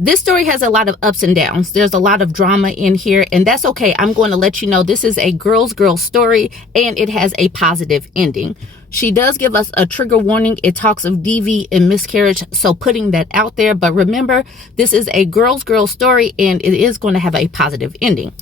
This story has a lot of ups and downs. There's a lot of drama in here, and that's okay. I'm going to let you know this is a girl story, and it has a positive ending. She does give us a trigger warning. It talks of DV and miscarriage, so putting that out there. But remember, this is a girl story, and it is going to have a positive ending.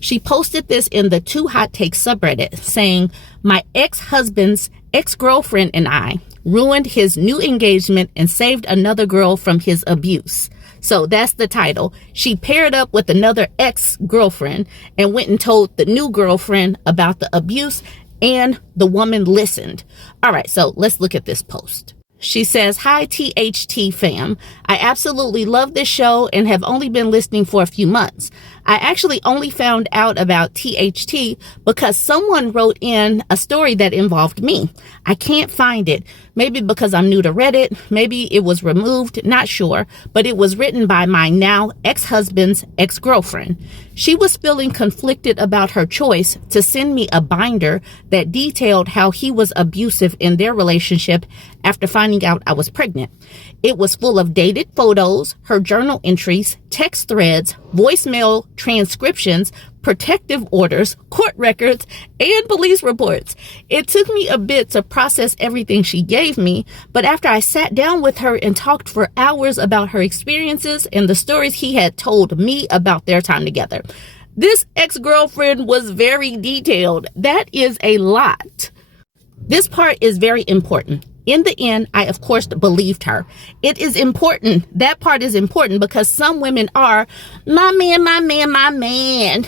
She posted this in the Too Hot Takes subreddit, saying, "My ex-husband's ex-girlfriend and I ruined his new engagement and saved another girl from his abuse." So that's the title. She paired up with another ex-girlfriend and went and told the new girlfriend about the abuse, and the woman listened. All right, so let's look at this post. She says, "Hi, THT fam. I absolutely love this show and have only been listening for a few months. I actually only found out about THT because someone wrote in a story that involved me. I can't find it. Maybe because I'm new to Reddit. Maybe it was removed. Not sure. But it was written by my now ex-husband's ex-girlfriend. She was feeling conflicted about her choice to send me a binder that detailed how he was abusive in their relationship after finding out I was pregnant. It was full of dated photos, her journal entries, text threads, voicemail transcriptions, protective orders, court records, and police reports. It took me a bit to process everything she gave me, but after I sat down with her and talked for hours about her experiences and the stories he had told me about their time together, this ex-girlfriend was very detailed. That is a lot. This part is very important. In the end, I, of course, believed her. It is important. That part is important because some women are, my man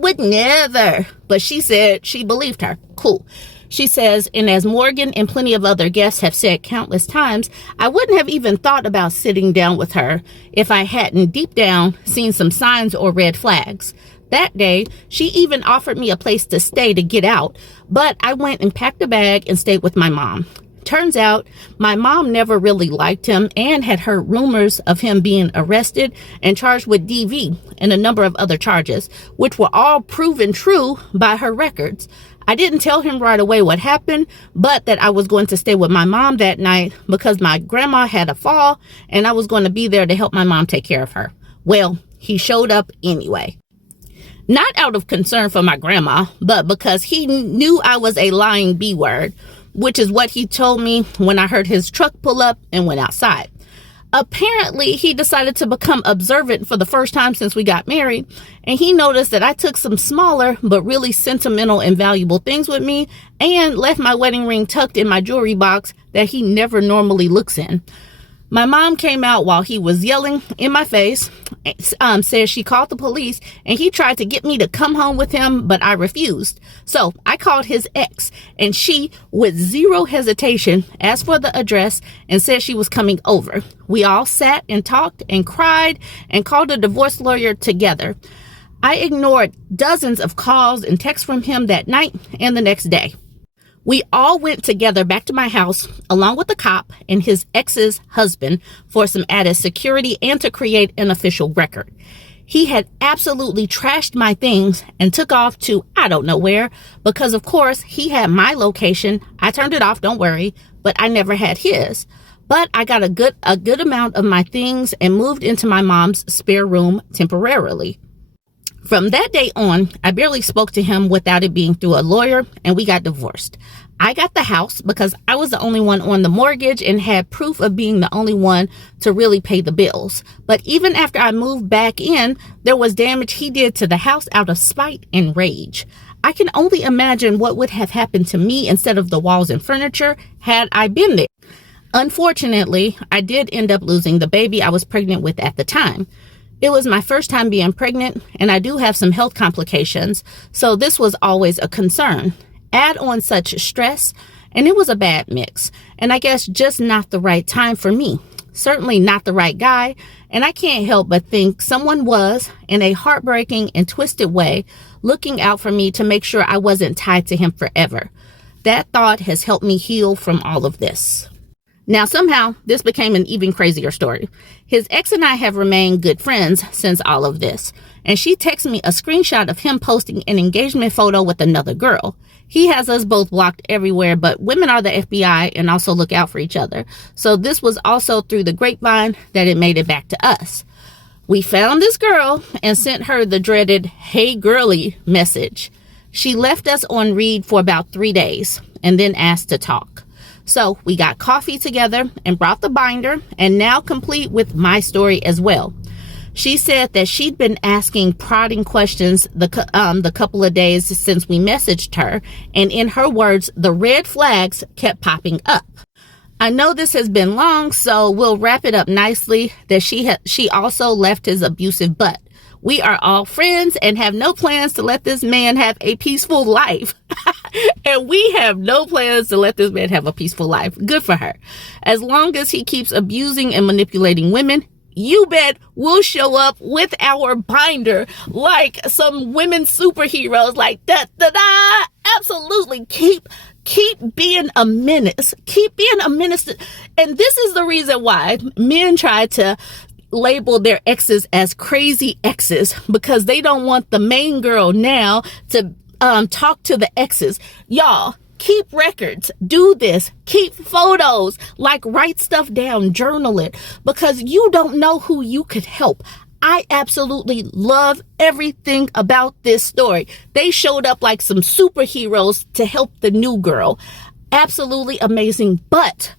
would never. But she said she believed her. Cool. She says, and as Morgan and plenty of other guests have said countless times, I wouldn't have even thought about sitting down with her if I hadn't deep down seen some signs or red flags. That day, she even offered me a place to stay to get out, but I went and packed a bag and stayed with my mom. Turns out my mom never really liked him and had heard rumors of him being arrested and charged with DV and a number of other charges, which were all proven true by her records. I didn't tell him right away what happened, but that I was going to stay with my mom that night because my grandma had a fall and I was going to be there to help my mom take care of her. Well, he showed up anyway. Not out of concern for my grandma, but because he knew I was a lying B-word, which is what he told me when I heard his truck pull up and went outside. Apparently, he decided to become observant for the first time since we got married, and he noticed that I took some smaller but really sentimental and valuable things with me and left my wedding ring tucked in my jewelry box that he never normally looks in. My mom came out while he was yelling in my face, says she called the police, and he tried to get me to come home with him, but I refused. So I called his ex, and she, with zero hesitation, asked for the address and said she was coming over. We all sat and talked and cried and called a divorce lawyer together. I ignored dozens of calls and texts from him that night and the next day. We all went together back to my house, along with the cop and his ex's husband, for some added security and to create an official record. He had absolutely trashed my things and took off to I don't know where, because of course he had my location. I turned it off, don't worry, but I never had his. But I got a good amount of my things and moved into my mom's spare room temporarily. From that day on, I barely spoke to him without it being through a lawyer, and we got divorced. I got the house because I was the only one on the mortgage and had proof of being the only one to really pay the bills. But even after I moved back in, there was damage he did to the house out of spite and rage. I can only imagine what would have happened to me instead of the walls and furniture had I been there. Unfortunately, I did end up losing the baby I was pregnant with at the time. It was my first time being pregnant, and I do have some health complications, so this was always a concern. Add on such stress, and it was a bad mix, and I guess just not the right time for me. Certainly not the right guy, and I can't help but think someone was, in a heartbreaking and twisted way, looking out for me to make sure I wasn't tied to him forever. That thought has helped me heal from all of this. Now, somehow, this became an even crazier story. His ex and I have remained good friends since all of this, and she texted me a screenshot of him posting an engagement photo with another girl. He has us both blocked everywhere, but women are the FBI and also look out for each other. So this was also through the grapevine that it made it back to us. We found this girl and sent her the dreaded "Hey girly" message. She left us on read for about 3 days and then asked to talk. So we got coffee together and brought the binder, and now complete with my story as well. She said that she'd been asking prodding questions the couple of days since we messaged her, and in her words, the red flags kept popping up. I know this has been long, so we'll wrap it up nicely that she also left his abusive butt. We are all friends and have no plans to let this man have a peaceful life. And we have no plans to let this man have a peaceful life. Good for her. As long as he keeps abusing and manipulating women, you bet we'll show up with our binder like some women superheroes, like da-da-da. Absolutely. Keep being a menace. Keep being a menace. And this is the reason why men try to label their exes as crazy exes, because they don't want the main girl now to talk to the exes. Y'all, keep records, do this, keep photos, like write stuff down, journal it, because you don't know who you could help. I absolutely love everything about this story. They showed up like some superheroes to help the new girl. Absolutely amazing. But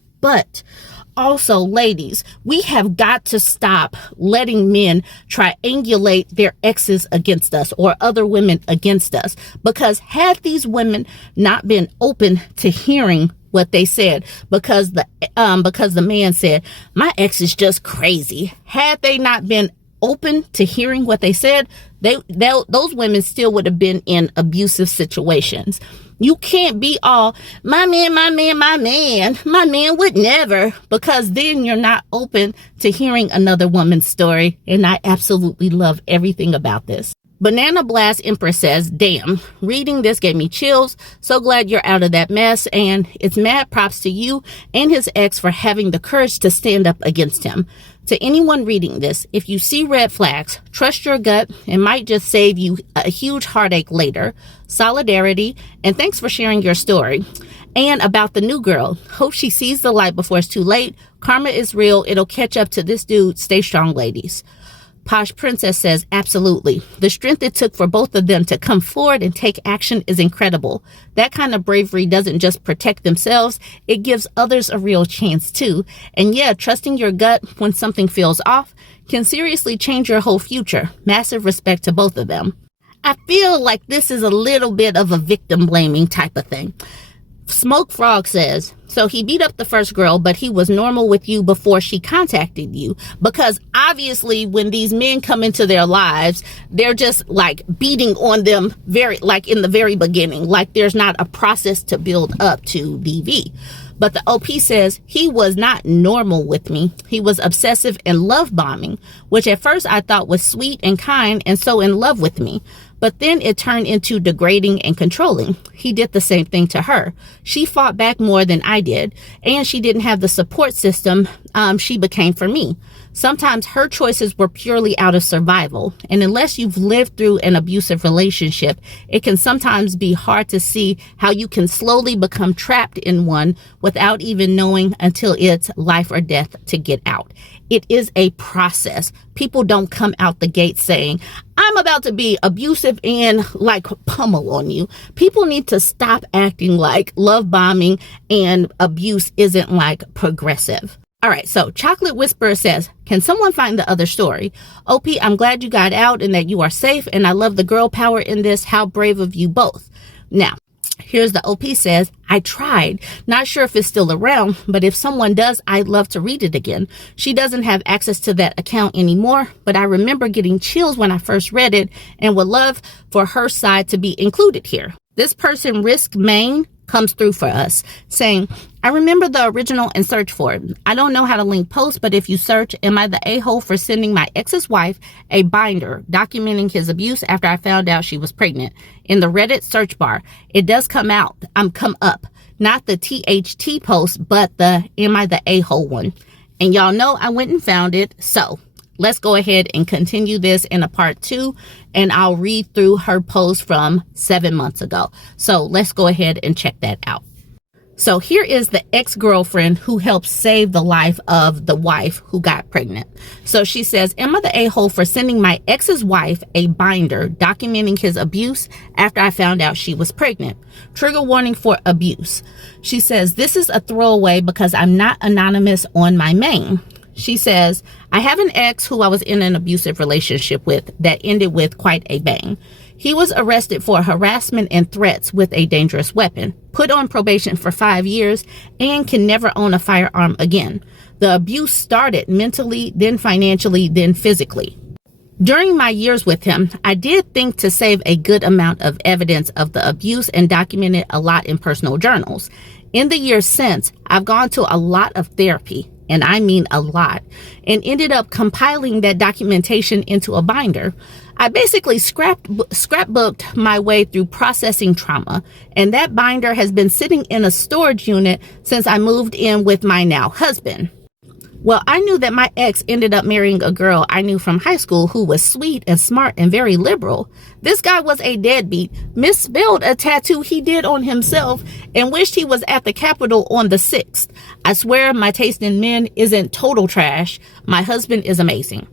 also, ladies, we have got to stop letting men triangulate their exes against us or other women against us, because had these women not been open to hearing what they said, because the man said, my ex is just crazy. Had they not been open to hearing what they said, those women still would have been in abusive situations. You can't be all, my man would never, because then you're not open to hearing another woman's story. And I absolutely love everything about this. Banana Blast Empress says, damn, reading this gave me chills. So glad you're out of that mess. And it's mad props to you and his ex for having the courage to stand up against him. To anyone reading this, if you see red flags, trust your gut. It might just save you a huge heartache later. Solidarity, and thanks for sharing your story. And about the new girl, hope she sees the light before it's too late. Karma is real. It'll catch up to this dude. Stay strong, ladies. Posh Princess says, absolutely. The strength it took for both of them to come forward and take action is incredible. That kind of bravery doesn't just protect themselves, it gives others a real chance too. And yeah, trusting your gut when something feels off can seriously change your whole future. Massive respect to both of them. I feel like this is a little bit of a victim blaming type of thing. Smoke Frog says, so he beat up the first girl, but he was normal with you before she contacted you. Because obviously when these men come into their lives, they're just like beating on them in the very beginning. Like there's not a process to build up to DV. But the OP says he was not normal with me. He was obsessive and love bombing, which at first I thought was sweet and kind and so in love with me. But then it turned into degrading and controlling. He did the same thing to her. She fought back more than I did, and she didn't have the support system she became for me. Sometimes her choices were purely out of survival, and unless you've lived through an abusive relationship, it can sometimes be hard to see how you can slowly become trapped in one without even knowing until it's life or death to get out. It is a process. People don't come out the gate saying, I'm about to be abusive and like pummel on you. People need to stop acting like love bombing and abuse isn't like progressive. All right, so Chocolate Whisperer says, can someone find the other story? OP, I'm glad you got out and that you are safe, and I love the girl power in this. How brave of you both. Now, here's the OP says, I tried. Not sure if it's still around, but if someone does, I'd love to read it again. She doesn't have access to that account anymore, but I remember getting chills when I first read it and would love for her side to be included here. This person, Risk Main, comes through for us saying, I remember the original and search for it. I don't know how to link posts, but if you search, am I the a-hole for sending my ex's wife a binder documenting his abuse after I found out she was pregnant? In the Reddit search bar, it does come up, not the THT post, but the am I the a-hole one. And y'all know I went and found it. So let's go ahead and continue this in a part 2, and I'll read through her post from 7 months ago. So let's go ahead and check that out. So here is the ex-girlfriend who helped save the life of the wife who got pregnant. So she says, am I the a-hole for sending my ex's wife a binder documenting his abuse after I found out she was pregnant? Trigger warning for abuse. She says, this is a throwaway because I'm not anonymous on my main. She says, I have an ex who I was in an abusive relationship with that ended with quite a bang. He was arrested for harassment and threats with a dangerous weapon, put on probation for 5 years, and can never own a firearm again. The abuse started mentally, then financially, then physically. During my years with him, I did think to save a good amount of evidence of the abuse and document it a lot in personal journals. In the years since, I've gone to a lot of therapy, and I mean a lot, and ended up compiling that documentation into a binder. I basically scrapbooked my way through processing trauma, and that binder has been sitting in a storage unit since I moved in with my now husband. Well, I knew that my ex ended up marrying a girl I knew from high school who was sweet and smart and very liberal. This guy was a deadbeat, misspelled a tattoo he did on himself, and wished he was at the Capitol on the 6th. I swear my taste in men isn't total trash. My husband is amazing.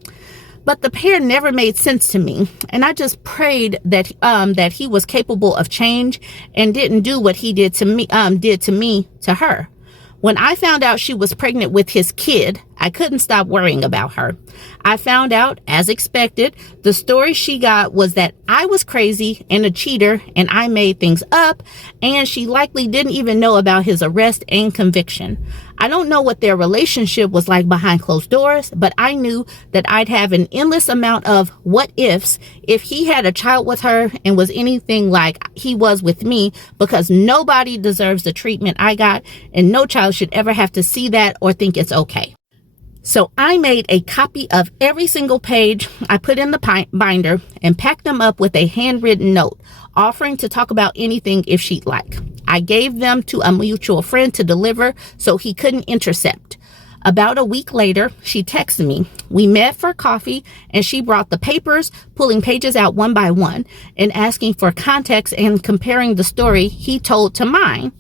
But the pair never made sense to me, and I just prayed that that he was capable of change and didn't do what he did to me to her. When I found out she was pregnant with his kid, I couldn't stop worrying about her. I found out, as expected, the story she got was that I was crazy and a cheater and I made things up, and she likely didn't even know about his arrest and conviction. I don't know what their relationship was like behind closed doors, but I knew that I'd have an endless amount of what ifs if he had a child with her and was anything like he was with me, because nobody deserves the treatment I got, and no child should ever have to see that or think it's okay. So I made a copy of every single page I put in the binder and packed them up with a handwritten note, offering to talk about anything if she'd like. I gave them to a mutual friend to deliver so he couldn't intercept. About a week later, she texted me. We met for coffee and she brought the papers, pulling pages out one by one and asking for context and comparing the story he told to mine.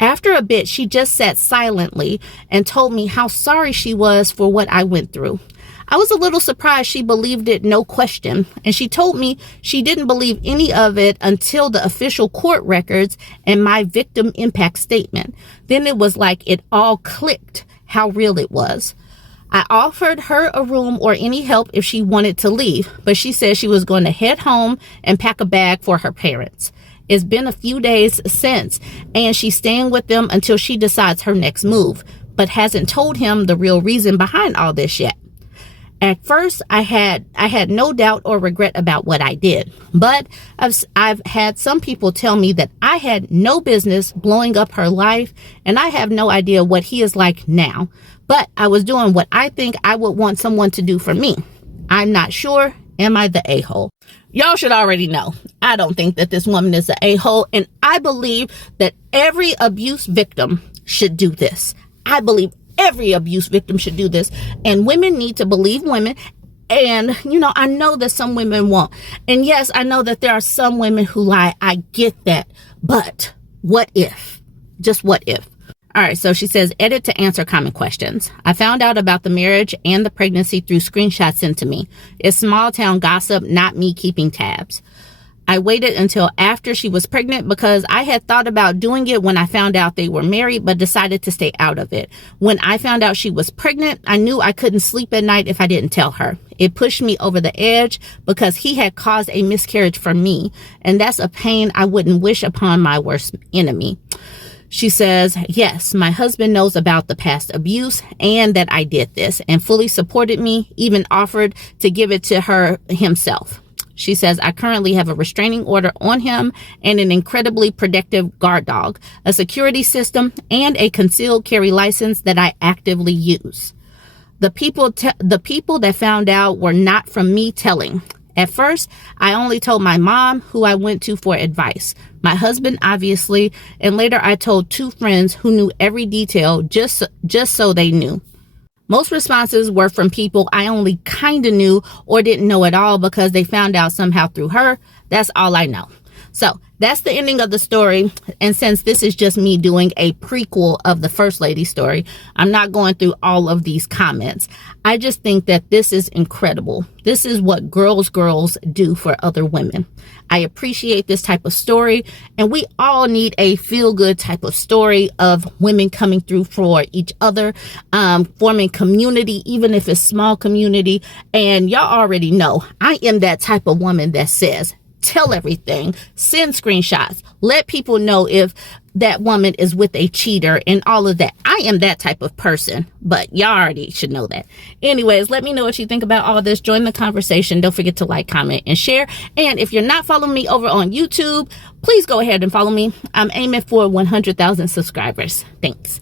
After a bit, she just sat silently and told me how sorry she was for what I went through. I was a little surprised she believed it, no question, and she told me she didn't believe any of it until the official court records and my victim impact statement. Then it was like it all clicked how real it was. I offered her a room or any help if she wanted to leave, but she said she was going to head home and pack a bag for her parents. It's been a few days since, and she's staying with them until she decides her next move, but hasn't told him the real reason behind all this yet. At first, I had no doubt or regret about what I did, but I've had some people tell me that I had no business blowing up her life, and I have no idea what he is like now, but I was doing what I think I would want someone to do for me. I'm not sure. Am I the a-hole? Y'all should already know. I don't think that this woman is the a-hole, and I believe that every abuse victim should do this. I believe every abuse victim should do this, and women need to believe women. And, I know that some women won't. And yes, I know that there are some women who lie. I get that. But what if? Just what if? All right, so she says, edit to answer common questions. I found out about the marriage and the pregnancy through screenshots sent to me. It's small town gossip, not me keeping tabs. I waited until after she was pregnant because I had thought about doing it when I found out they were married, but decided to stay out of it. When I found out she was pregnant, I knew I couldn't sleep at night if I didn't tell her. It pushed me over the edge because he had caused a miscarriage for me, and that's a pain I wouldn't wish upon my worst enemy. She says, yes, my husband knows about the past abuse and that I did this and fully supported me, even offered to give it to her himself. She says, I currently have a restraining order on him and an incredibly protective guard dog, a security system, and a concealed carry license that I actively use. The people that found out were not from me telling. At first, I only told my mom, who I went to for advice, my husband, obviously, and later I told 2 friends who knew every detail just so they knew. Most responses were from people I only kind of knew or didn't know at all because they found out somehow through her. That's all I know. So that's the ending of the story. And since this is just me doing a prequel of the First Lady story, I'm not going through all of these comments. I just think that this is incredible. This is what girls do for other women. I appreciate this type of story, and we all need a feel-good type of story of women coming through for each other, forming community, even if it's small community. And y'all already know I am that type of woman that says, tell everything, send screenshots, let people know if that woman is with a cheater and all of that. I am that type of person, but y'all already should know that. Anyways, let me know what you think about all this. Join the conversation. Don't forget to like, comment, and share. And if you're not following me over on YouTube, please go ahead and follow me. I'm aiming for 100,000 subscribers. Thanks.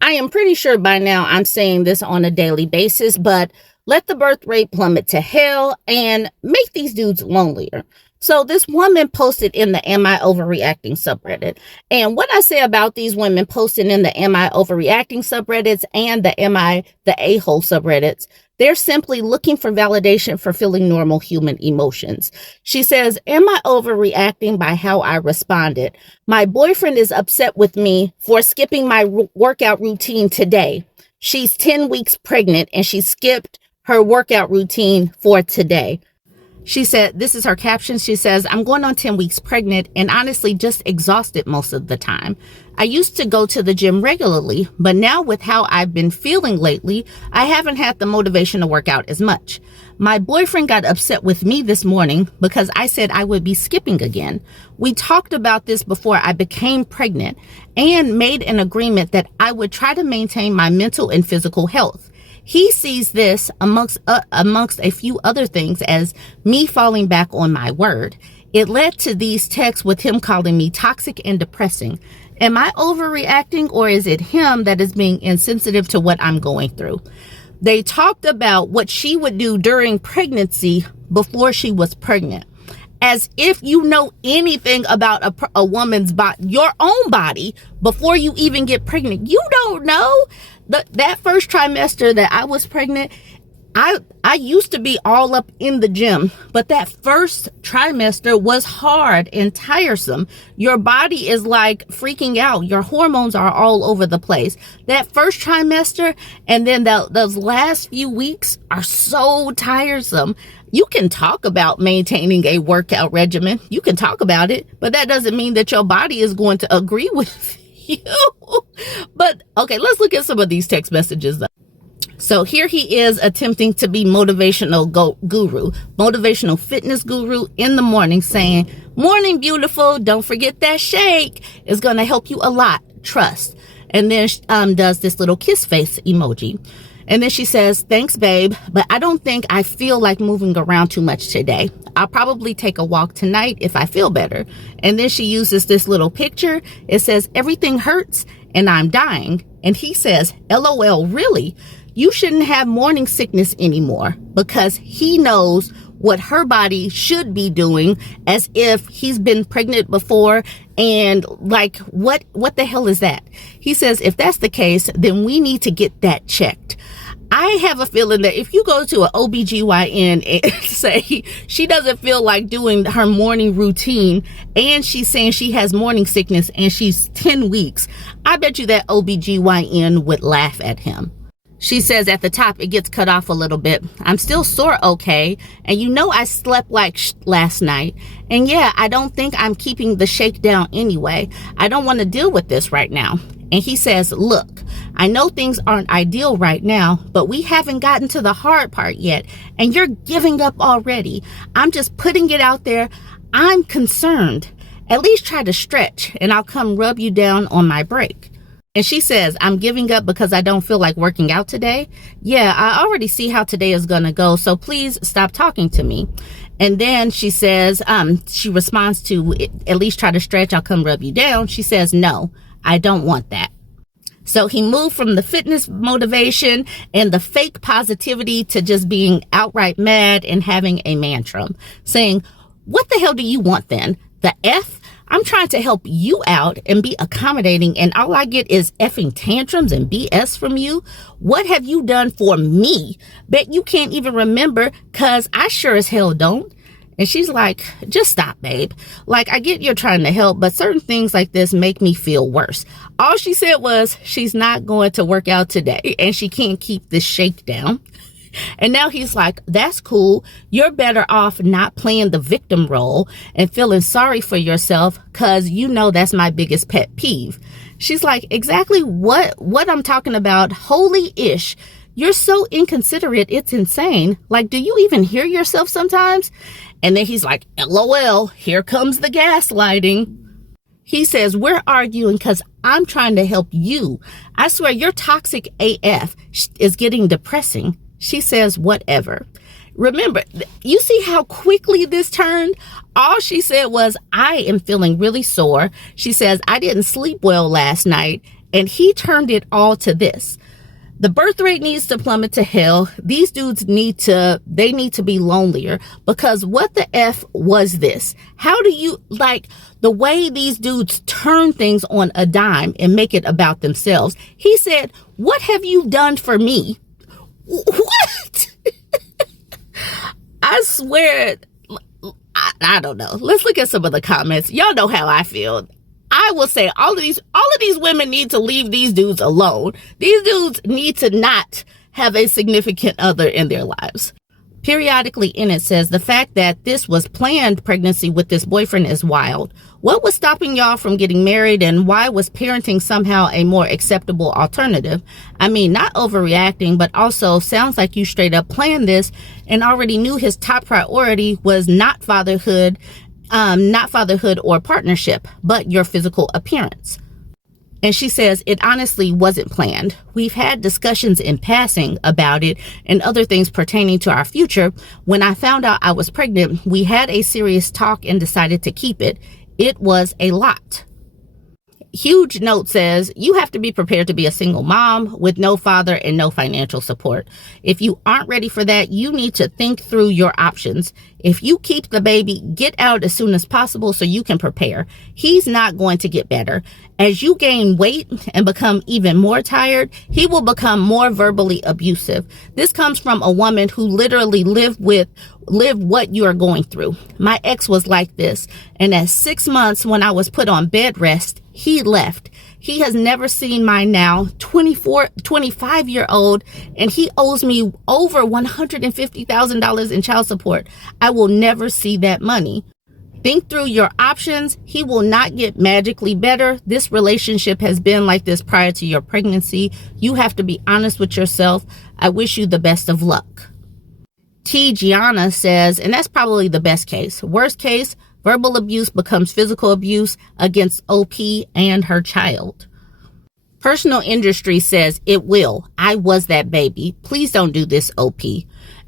I am pretty sure by now I'm saying this on a daily basis, but let the birth rate plummet to hell and make these dudes lonelier. So this woman posted in the Am I Overreacting subreddit. And what I say about these women posting in the Am I Overreacting subreddits and the Am I the A-hole subreddits, they're simply looking for validation for feeling normal human emotions. She says, am I overreacting by how I responded? My boyfriend is upset with me for skipping my workout routine today. She's 10 weeks pregnant and she skipped her workout routine for today. She said, this is her caption. She says, I'm going on 10 weeks pregnant and honestly just exhausted most of the time. I used to go to the gym regularly, but now with how I've been feeling lately, I haven't had the motivation to work out as much. My boyfriend got upset with me this morning because I said I would be skipping again. We talked about this before I became pregnant and made an agreement that I would try to maintain my mental and physical health. He sees this amongst a few other things as me falling back on my word. It led to these texts with him calling me toxic and depressing. Am I overreacting, or is it him that is being insensitive to what I'm going through? They talked about what she would do during pregnancy before she was pregnant. As if you know anything about a woman's body, your own body, before you even get pregnant. You don't know. That first trimester that I was pregnant, I used to be all up in the gym, but that first trimester was hard and tiresome. Your body is like freaking out. Your hormones are all over the place. That first trimester and then those last few weeks are so tiresome. You can talk about maintaining a workout regimen. You can talk about it, but that doesn't mean that your body is going to agree with you. But okay, let's look at some of these text messages though. So here he is attempting to be motivational guru, motivational fitness guru in the morning saying, morning beautiful, don't forget that shake. It's going to help you a lot. Trust. And then does this little kiss face emoji. And then she says, thanks, babe, but I don't think I feel like moving around too much today. I'll probably take a walk tonight if I feel better. And then she uses this little picture. It says, everything hurts and I'm dying. And he says, LOL, really? You shouldn't have morning sickness anymore, because he knows what her body should be doing, as if he's been pregnant before. And like, what the hell is that? He says, if that's the case, then we need to get that checked. I have a feeling that if you go to an OBGYN and say she doesn't feel like doing her morning routine and she's saying she has morning sickness and she's 10 weeks, I bet you that OBGYN would laugh at him. She says at the top, it gets cut off a little bit. I'm still sore, okay? And you know I slept like last night. And yeah, I don't think I'm keeping the shakedown anyway. I don't want to deal with this right now. And he says, look, I know things aren't ideal right now, but we haven't gotten to the hard part yet. And you're giving up already. I'm just putting it out there. I'm concerned. At least try to stretch and I'll come rub you down on my break. And she says, I'm giving up because I don't feel like working out today. Yeah, I already see how today is going to go. So please stop talking to me. And then she says, she responds to, at least try to stretch. I'll come rub you down. She says, no, I don't want that. So he moved from the fitness motivation and the fake positivity to just being outright mad and having a tantrum, saying, what the hell do you want then? The F? I'm trying to help you out and be accommodating, and all I get is effing tantrums and BS from you. What have you done for me? Bet you can't even remember, cause I sure as hell don't. And she's like, just stop, babe. Like, I get you're trying to help, but certain things like this make me feel worse. All she said was she's not going to work out today and she can't keep this shakedown. And now he's like, that's cool. You're better off not playing the victim role and feeling sorry for yourself, because you know that's my biggest pet peeve. She's like, exactly what I'm talking about. Holy ish. You're so inconsiderate. It's insane. Like, do you even hear yourself sometimes? And then he's like, LOL, here comes the gaslighting. He says, we're arguing because I'm trying to help you. I swear your toxic AF is getting depressing. She says, whatever. Remember, you see how quickly this turned? All she said was, I am feeling really sore. She says, I didn't sleep well last night. And he turned it all to this. The birth rate needs to plummet to hell. These dudes need to be lonelier, because what the F was this? How do you, like, the way these dudes turn things on a dime and make it about themselves? He said, what have you done for me? What? I swear, I don't know. Let's look at some of the comments. Y'all know how I feel. I will say all of these women need to leave these dudes alone. These dudes need to not have a significant other in their lives. Periodically in it says, the fact that this was planned pregnancy with this boyfriend is wild. What was stopping y'all from getting married, and why was parenting somehow a more acceptable alternative? I mean, not overreacting, but also sounds like you straight up planned this and already knew his top priority was not fatherhood or partnership, but your physical appearance. And she says, it honestly wasn't planned. We've had discussions in passing about it and other things pertaining to our future. When I found out I was pregnant, we had a serious talk and decided to keep it. It was a lot. Huge note says, you have to be prepared to be a single mom with no father and no financial support. If you aren't ready for that, you need to think through your options. If you keep the baby, get out as soon as possible so you can prepare. He's not going to get better. As you gain weight and become even more tired, he will become more verbally abusive. This comes from a woman who literally lived what you are going through. My ex was like this, and at 6 months when I was put on bed rest, he left. He has never seen my now 25-year-old, and he owes me over $150,000 in child support. I will never see that money. Think through your options. He will not get magically better. This relationship has been like this prior to your pregnancy. You have to be honest with yourself. I wish you the best of luck. T. Gianna says, and that's probably the best case. Worst case, verbal abuse becomes physical abuse against OP and her child. Personal Industry says, it will. I was that baby. Please don't do this, OP.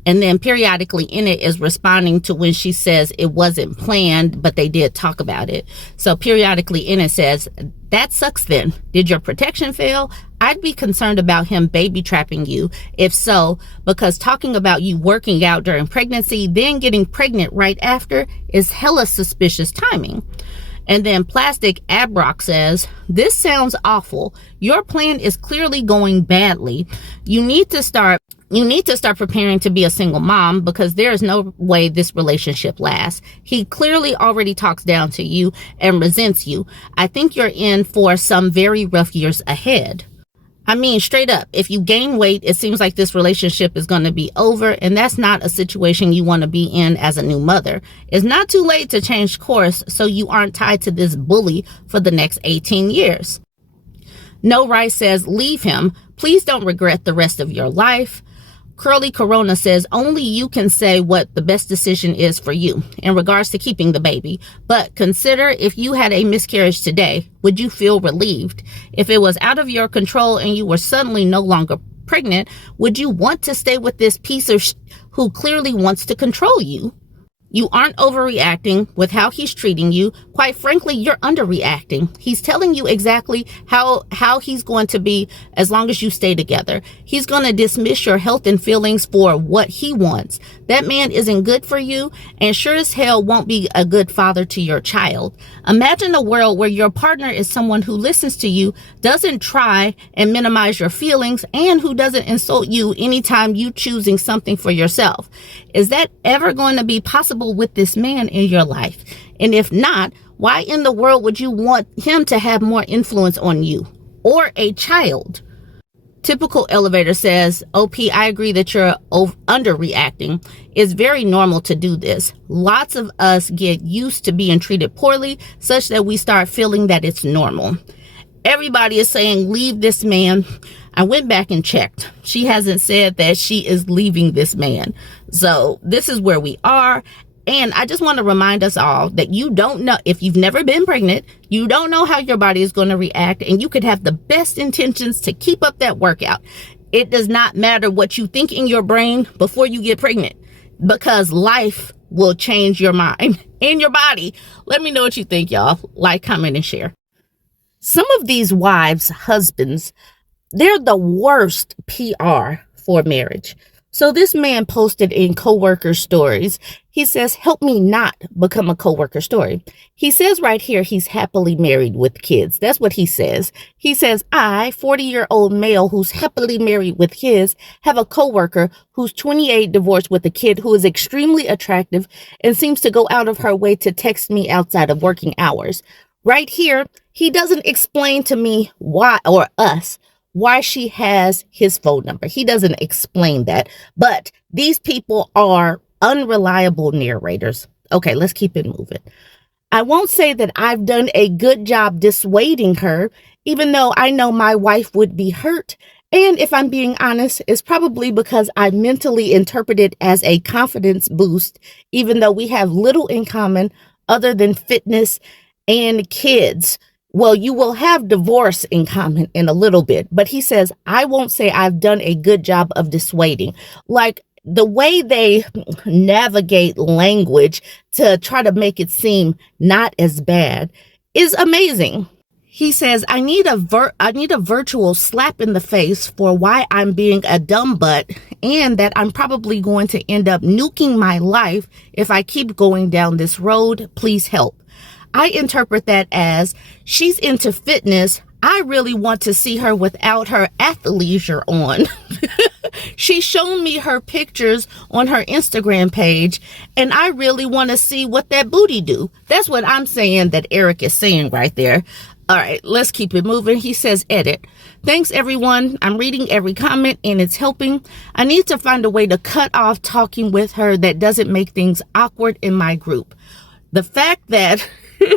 And then periodically in it is responding to when she says it wasn't planned, but they did talk about it. So periodically in it says, that sucks then. Did your protection fail? I'd be concerned about him baby trapping you. If so, because talking about you working out during pregnancy, then getting pregnant right after is hella suspicious timing. And then Plastic Abrock says, this sounds awful. Your plan is clearly going badly. You need to start preparing to be a single mom, because there is no way this relationship lasts. He clearly already talks down to you and resents you. I think you're in for some very rough years ahead. I mean, straight up, if you gain weight, it seems like this relationship is going to be over, and that's not a situation you want to be in as a new mother. It's not too late to change course so you aren't tied to this bully for the next 18 years. No Rice says, leave him. Please don't regret the rest of your life. Curly Corona says, only you can say what the best decision is for you in regards to keeping the baby. But consider, if you had a miscarriage today, would you feel relieved? If it was out of your control and you were suddenly no longer pregnant, would you want to stay with this piece of who clearly wants to control you? You aren't overreacting with how he's treating you. Quite frankly, you're underreacting. He's telling you exactly how he's going to be as long as you stay together. He's going to dismiss your health and feelings for what he wants. That man isn't good for you, and sure as hell won't be a good father to your child. Imagine a world where your partner is someone who listens to you, doesn't try and minimize your feelings, and who doesn't insult you anytime you choosing something for yourself. Is that ever going to be possible compatible with this man in your life? And if not, why in the world would you want him to have more influence on you or a child? Typical Elevator says, OP, I agree that you're underreacting. It's very normal to do this. Lots of us get used to being treated poorly such that we start feeling that it's normal. Everybody is saying, leave this man. I went back and checked. She hasn't said that she is leaving this man. So this is where we are. And I just want to remind us all that you don't know, if you've never been pregnant, you don't know how your body is going to react, and you could have the best intentions to keep up that workout. It does not matter what you think in your brain before you get pregnant, because life will change your mind and your body. Let me know what you think, y'all. Like, comment, and share. Some of these wives, husbands, they're the worst PR for marriage. So this man posted in coworker stories. He says, help me not become a coworker story. He says right here, he's happily married with kids. That's what he says. He says, I, 40-year-old male who's happily married with kids, have a coworker who's 28, divorced with a kid, who is extremely attractive and seems to go out of her way to text me outside of working hours. Right here, he doesn't explain to me why, or us, why she has his phone number. He doesn't explain that. But these people are unreliable narrators. Okay, let's keep it moving. I won't say that I've done a good job dissuading her, even though I know my wife would be hurt. And if I'm being honest, it's probably because I mentally interpret it as a confidence boost, even though we have little in common other than fitness and kids. Well, you will have divorce in common in a little bit, but he says, I won't say I've done a good job of dissuading. Like, the way they navigate language to try to make it seem not as bad is amazing. He says, I need a virtual slap in the face for why I'm being a dumb butt, and that I'm probably going to end up nuking my life if I keep going down this road. Please help. I interpret that as, she's into fitness. I really want to see her without her athleisure on. She's shown me her pictures on her Instagram page, and I really want to see what that booty do. That's what I'm saying that Eric is saying right there. All right, let's keep it moving. He says, edit. Thanks, everyone. I'm reading every comment, and it's helping. I need to find a way to cut off talking with her that doesn't make things awkward in my group. The fact that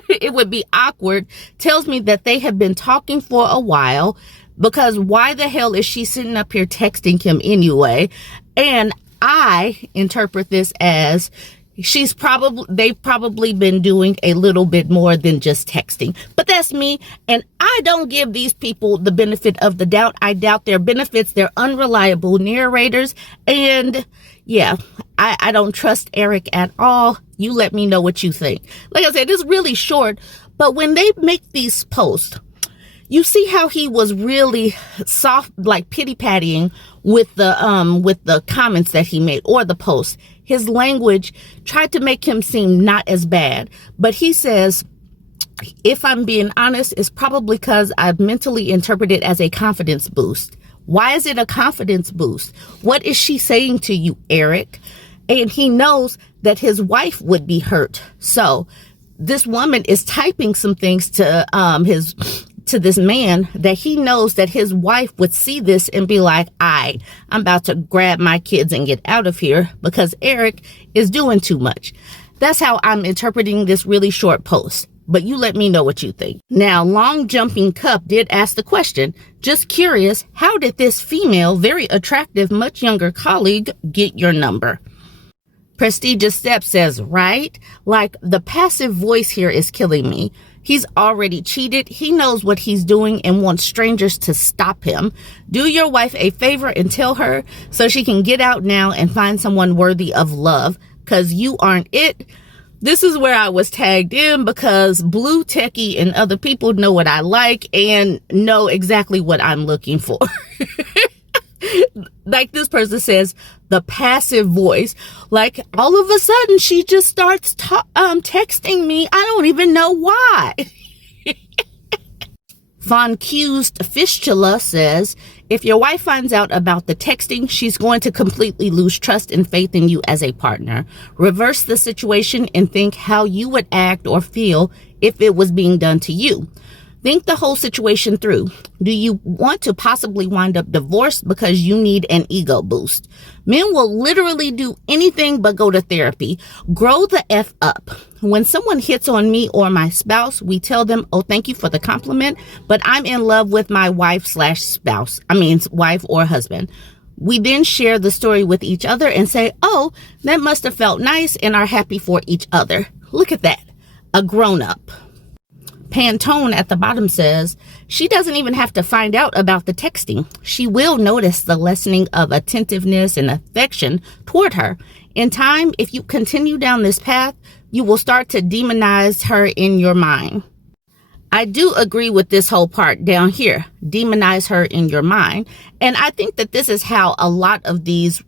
it would be awkward tells me that they have been talking for a while, because why the hell is she sitting up here texting him anyway? And I interpret this as they've probably been doing a little bit more than just texting. But that's me, and I don't give these people the benefit of the doubt. I doubt their benefits. They're unreliable narrators, and yeah, I don't trust Eric at all. You let me know what you think. Like I said, it's really short, but when they make these posts, you see how he was really soft, like pity-pattying with the comments that he made, or the post. His language tried to make him seem not as bad, but he says, if I'm being honest, it's probably because I've mentally interpreted it as a confidence boost. Why is it a confidence boost? What is she saying to you, Eric? And he knows that his wife would be hurt. So this woman is typing some things to this man that he knows that his wife would see this and be like, I'm about to grab my kids and get out of here because Eric is doing too much. That's how I'm interpreting this really short post. But you let me know what you think. Now, Long Jumping Cup did ask the question, just curious, how did this female, very attractive, much younger colleague get your number? Prestigious Step says, right? Like, the passive voice here is killing me. He's already cheated. He knows what he's doing and wants strangers to stop him. Do your wife a favor and tell her so she can get out now and find someone worthy of love, because you aren't it. This is where I was tagged in because Blue Techie and other people know what I like and know exactly what I'm looking for. Like this person says, the passive voice. Like, all of a sudden, she just starts texting me. I don't even know why. Von Q's Fistula says, if your wife finds out about the texting, she's going to completely lose trust and faith in you as a partner. Reverse the situation and think how you would act or feel if it was being done to you. Think the whole situation through. Do you want to possibly wind up divorced because you need an ego boost? Men will literally do anything but go to therapy. Grow the F up. When someone hits on me or my spouse, we tell them, oh, thank you for the compliment, but I'm in love with my wife or husband. We then share the story with each other and say, oh, that must have felt nice, and are happy for each other. Look at that. A grown-up. Pantone at the bottom says, she doesn't even have to find out about the texting. She will notice the lessening of attentiveness and affection toward her. In time, if you continue down this path, you will start to demonize her in your mind. I do agree with this whole part down here. Demonize her in your mind. And I think that this is how a lot of these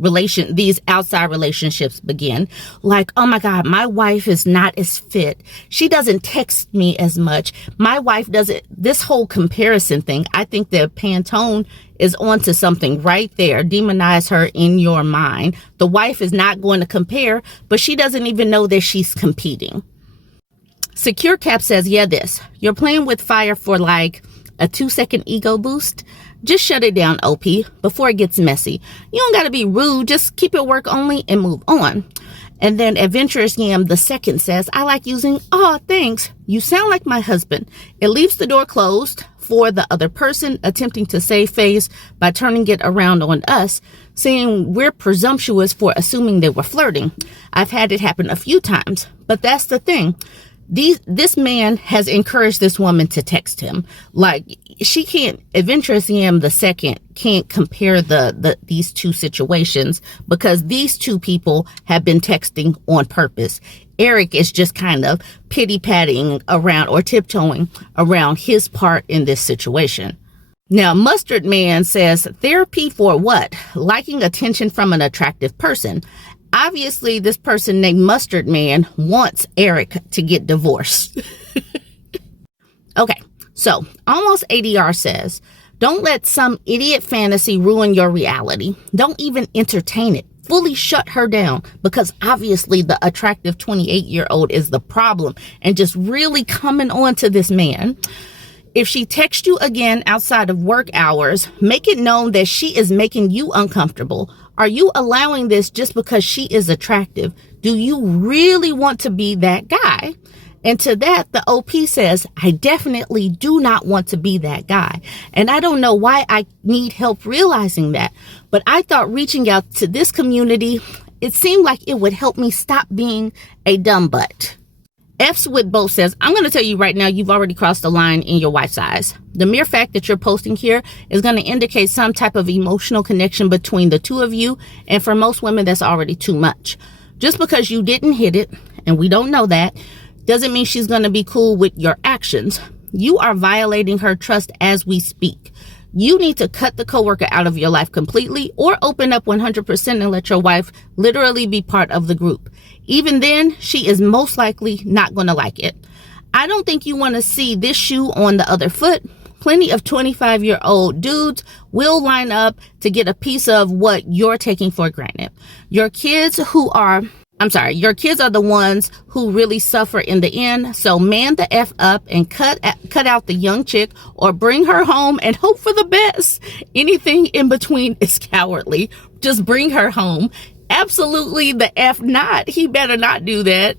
outside relationships begin. Like, oh my God, my wife is not as fit. She doesn't text me as much. My wife doesn't. This whole comparison thing, I think that Pantone is onto something right there. Demonize her in your mind. The wife is not going to compare, but she doesn't even know that she's competing. Secure Cap says, yeah, you're playing with fire for like a 2-second ego boost. Just shut it down, OP, before it gets messy. You don't got to be rude. Just keep it work only and move on. And then Adventurous Yam the second says, I like using, oh, thanks. You sound like my husband. It leaves the door closed for the other person attempting to save face by turning it around on us, saying we're presumptuous for assuming they were flirting. I've had it happen a few times, but that's the thing. This man has encouraged this woman to text him. Like, she can't, Adventurous Yam the second can't compare these two situations because these two people have been texting on purpose. Eric is just kind of pity-patting around or tiptoeing around his part in this situation. Now, Mustard Man says, therapy for what? Liking attention from an attractive person. Obviously, this person named Mustard Man wants Eric to get divorced. Okay, so Almost ADR says, don't let some idiot fantasy ruin your reality. Don't even entertain it. Fully shut her down because obviously the attractive 28-year-old is the problem and just really coming on to this man. If she texts you again outside of work hours, make it known that she is making you uncomfortable. Are you allowing this just because she is attractive? Do you really want to be that guy? And to that, the OP says, I definitely do not want to be that guy. And I don't know why I need help realizing that. But I thought reaching out to this community, it seemed like it would help me stop being a dumb butt. F's with both says, I'm going to tell you right now, you've already crossed the line in your wife's eyes. The mere fact that you're posting here is going to indicate some type of emotional connection between the two of you. And for most women, that's already too much. Just because you didn't hit it, and we don't know that, doesn't mean she's going to be cool with your actions. You are violating her trust as we speak. You need to cut the coworker out of your life completely or open up 100% and let your wife literally be part of the group. Even then, she is most likely not going to like it. I don't think you want to see this shoe on the other foot. Plenty of 25-year-old dudes will line up to get a piece of what you're taking for granted. Your kids are the ones who really suffer in the end. So man the F up and cut out the young chick or bring her home and hope for the best. Anything in between is cowardly. Just bring her home. Absolutely the F not. He better not do that.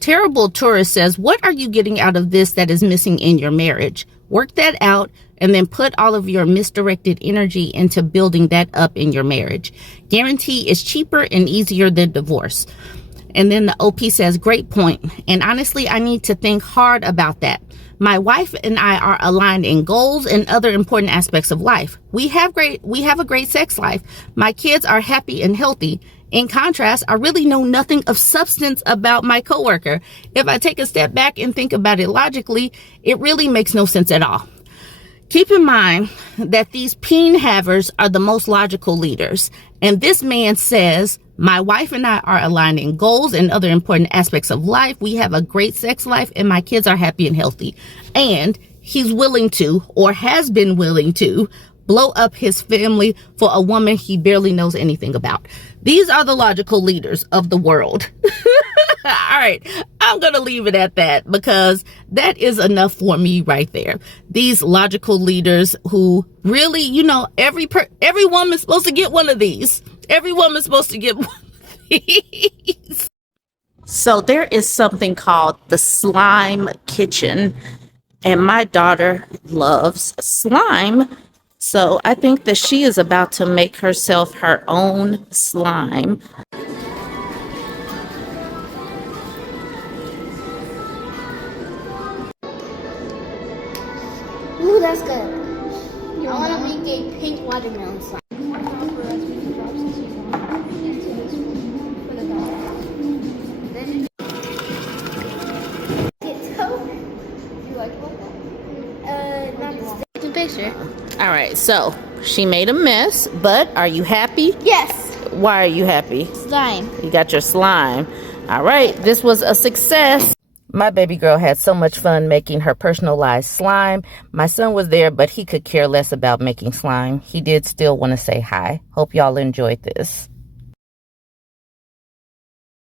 Terrible Tourist says, what are you getting out of this that is missing in your marriage? Work that out and then put all of your misdirected energy into building that up in your marriage. Guarantee is cheaper and easier than divorce. And then the OP says, great point. And honestly, I need to think hard about that. My wife and I are aligned in goals and other important aspects of life. We have a great sex life. My kids are happy and healthy. In contrast, I really know nothing of substance about my coworker. If I take a step back and think about it logically, it really makes no sense at all. Keep in mind that these peen havers are the most logical leaders. And this man says, my wife and I are aligned in goals and other important aspects of life. We have a great sex life and my kids are happy and healthy. And he's willing to, or has been willing to, blow up his family for a woman he barely knows anything about. These are the logical leaders of the world. All right, I'm going to leave it at that, because that is enough for me right there. These logical leaders who really, you know, every woman's supposed to get one of these. Every woman's supposed to get one of these. So there is something called the slime kitchen, and my daughter loves slime. So I think that she is about to make herself her own slime. Ooh, that's good. I want to make a pink watermelon slime. Picture. All right, so she made a mess, but are you happy? Yes. Why are you happy? Slime. You got your slime. All right, this was a success. My baby girl had so much fun making her personalized slime. My son was there, but he could care less about making slime. He did still want to say hi. Hope y'all enjoyed this.